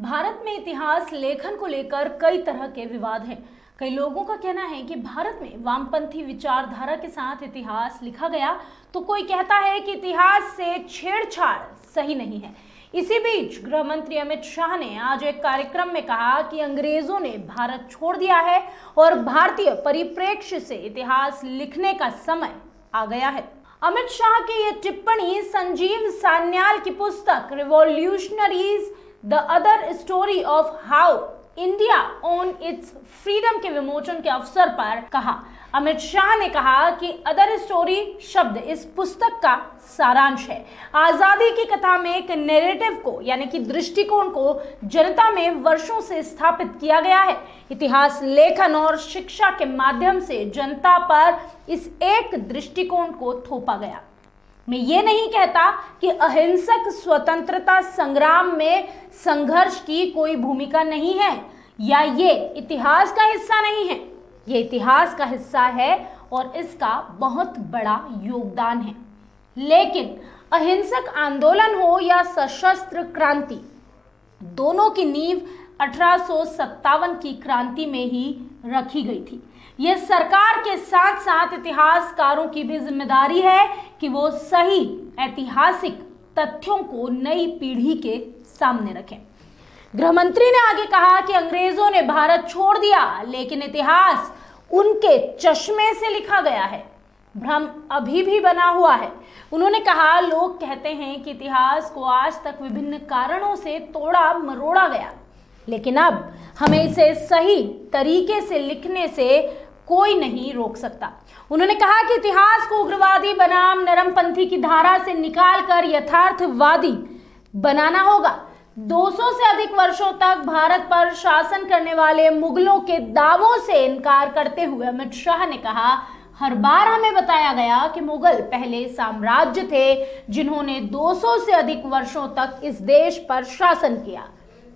भारत में इतिहास लेखन को लेकर कई तरह के विवाद हैं। कई लोगों का कहना है कि भारत में वामपंथी विचारधारा के साथ इतिहास लिखा गया, तो कोई कहता है कि इतिहास से छेड़छाड़ सही नहीं है। इसी बीच गृह मंत्री अमित शाह ने आज एक कार्यक्रम में कहा कि अंग्रेजों ने भारत छोड़ दिया है और भारतीय परिप्रेक्ष्य से इतिहास लिखने का समय आ गया है। अमित शाह की यह टिप्पणी संजीव सान्याल की पुस्तक revolutionaries the other story of how India on it's freedom के विमोचन के अवसर पर कहा। अमित शाह ने कहा कि अदर स्टोरी शब्द इस पुस्तक का सारांश है। आजादी की कथा में एक नैरेटिव को यानी कि दृष्टिकोण को जनता में वर्षों से स्थापित किया गया है। इतिहास लेखन और शिक्षा के माध्यम से जनता पर इस एक दृष्टिकोण को थोपा गया। मैं ये नहीं कहता कि अहिंसक स्वतंत्रता संग्राम में संघर्ष की कोई भूमिका नहीं है या ये इतिहास का हिस्सा नहीं है। ये इतिहास का हिस्सा है और इसका बहुत बड़ा योगदान है। लेकिन अहिंसक आंदोलन हो या सशस्त्र क्रांति, दोनों की नींव 1857 की क्रांति में ही रखी गई थी। यह सरकार के साथ साथ इतिहासकारों की भी जिम्मेदारी है कि वो सही ऐतिहासिक तथ्यों को नई पीढ़ी के सामने रखें। गृह मंत्री ने आगे कहा कि अंग्रेजों ने भारत छोड़ दिया, लेकिन इतिहास उनके चश्मे से लिखा गया है। भ्रम अभी भी बना हुआ है। उन्होंने कहा, लोग कहते हैं कि इतिहास को आज तक विभिन्न कारणों से तोड़ा मरोड़ा गया, लेकिन अब हमें इसे सही तरीके से लिखने से कोई नहीं रोक सकता। उन्होंने कहा कि इतिहास को उग्रवादी बनाम नरमपंथी की धारा से निकालकर यथार्थवादी बनाना होगा। 200 से अधिक वर्षों तक भारत पर शासन करने वाले मुगलों के दावों से इनकार करते हुए अमित शाह ने कहा, हर बार हमें बताया गया कि मुगल पहले साम्राज्य थे जिन्होंने 200 से अधिक वर्षों तक इस देश पर शासन किया,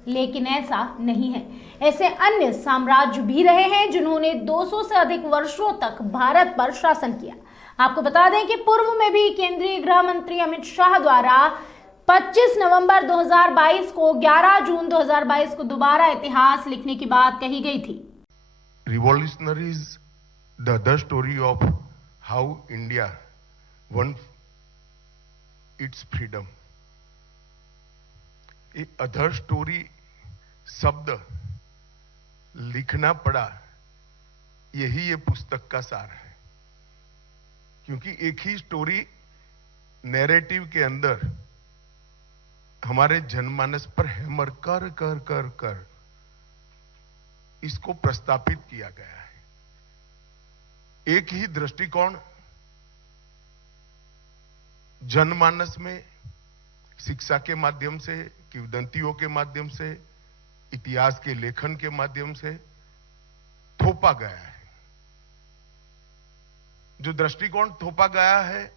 लेकिन ऐसा नहीं है। ऐसे अन्य साम्राज्य भी रहे हैं जिन्होंने 200 से अधिक वर्षों तक भारत पर शासन किया। आपको बता दें कि पूर्व में भी केंद्रीय गृह मंत्री अमित शाह द्वारा 25 नवंबर 2022 को 11 जून 2022 को दोबारा इतिहास लिखने की बात कही गई थी। Revolutionaries the other story of how India one it's freedom. ये अदर स्टोरी शब्द लिखना पड़ा, यही ये पुस्तक का सार है। क्योंकि एक ही स्टोरी नैरेटिव के अंदर हमारे जनमानस पर हैमर कर कर कर कर इसको प्रस्तापित किया गया है। एक ही दृष्टिकोण जनमानस में शिक्षा के माध्यम से, किंवदंतियों के माध्यम से, इतिहास के लेखन के माध्यम से थोपा गया है। जो दृष्टिकोण थोपा गया है,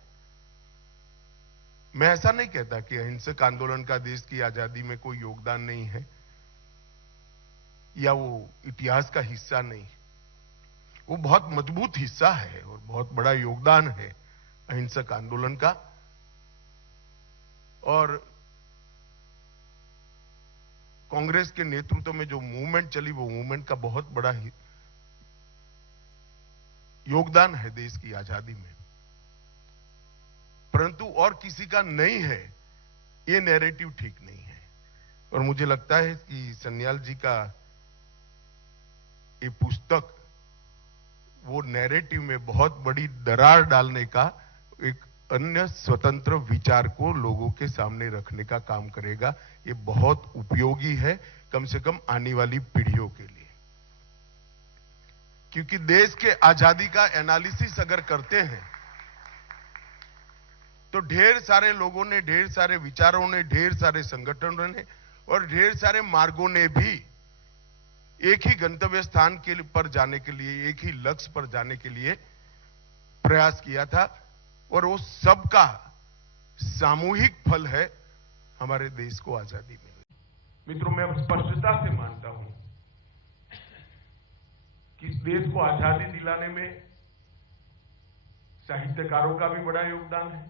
मैं ऐसा नहीं कहता कि अहिंसक आंदोलन का देश की आजादी में कोई योगदान नहीं है या वो इतिहास का हिस्सा नहीं। वो बहुत मजबूत हिस्सा है और बहुत बड़ा योगदान है अहिंसक आंदोलन का। और कांग्रेस के नेतृत्व में जो मूवमेंट चली, वो मूवमेंट का बहुत बड़ा योगदान है देश की आजादी में, परंतु और किसी का नहीं है, ये नैरेटिव ठीक नहीं है। और मुझे लगता है कि सन्याल जी का ये पुस्तक वो नैरेटिव में बहुत बड़ी दरार डालने का, एक अन्य स्वतंत्र विचार को लोगों के सामने रखने का काम करेगा। ये बहुत उपयोगी है, कम से कम आने वाली पीढ़ियों के लिए। क्योंकि देश के आजादी का एनालिसिस अगर करते हैं तो ढेर सारे लोगों ने, ढेर सारे विचारों ने, ढेर सारे संगठनों ने और ढेर सारे मार्गों ने भी एक ही गंतव्य स्थान के पर जाने के लिए, एक ही लक्ष्य पर जाने के लिए प्रयास किया था, और वो सबका सामूहिक फल है हमारे देश को आजादी मिली। मित्रों, मैं स्पष्टता से मानता हूं कि इस देश को आजादी दिलाने में साहित्यकारों का भी बड़ा योगदान है।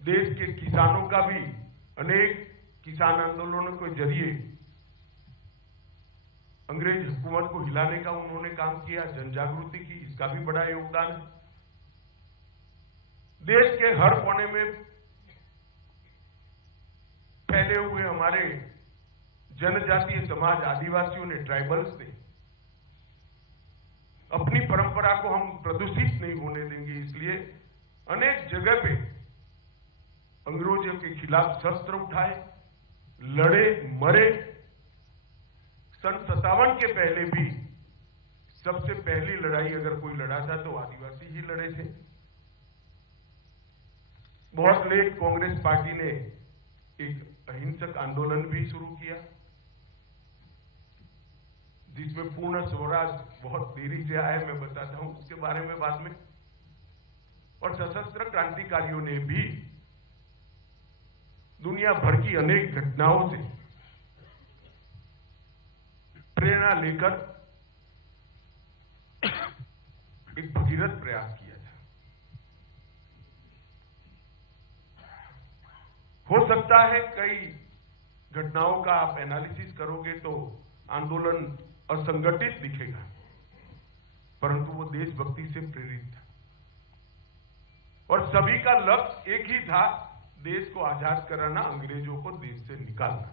देश के किसानों का भी, अनेक किसान आंदोलनों के जरिए अंग्रेज हुकूमत को हिलाने का उन्होंने काम किया, जन जागृति की, इसका भी बड़ा योगदान है। देश के हर कोने में फैले हुए हमारे जनजातीय समाज, आदिवासियों ने, ट्राइबल्स ने अपनी परंपरा को हम प्रदूषित नहीं होने देंगे, इसलिए अनेक जगह पे अंग्रेजों के खिलाफ शस्त्र उठाए, लड़े, मरे। सन 57 के पहले भी सबसे पहली लड़ाई अगर कोई लड़ा था तो आदिवासी ही लड़े थे। बहुत लेट कांग्रेस पार्टी ने एक अहिंसक आंदोलन भी शुरू किया, जिसमें पूर्ण स्वराज बहुत देरी से आया, मैं बताता हूं उसके बारे में बाद में। और सशस्त्र क्रांतिकारियों ने भी दुनिया भर की अनेक घटनाओं से प्रेरणा लेकर एक भगीरथ प्रयास किया था। हो सकता है कई घटनाओं का आप एनालिसिस करोगे तो आंदोलन असंगठित दिखेगा, परंतु वो देशभक्ति से प्रेरित था और सभी का लक्ष्य एक ही था, देश को आजाद कराना, अंग्रेजों को देश से निकालना।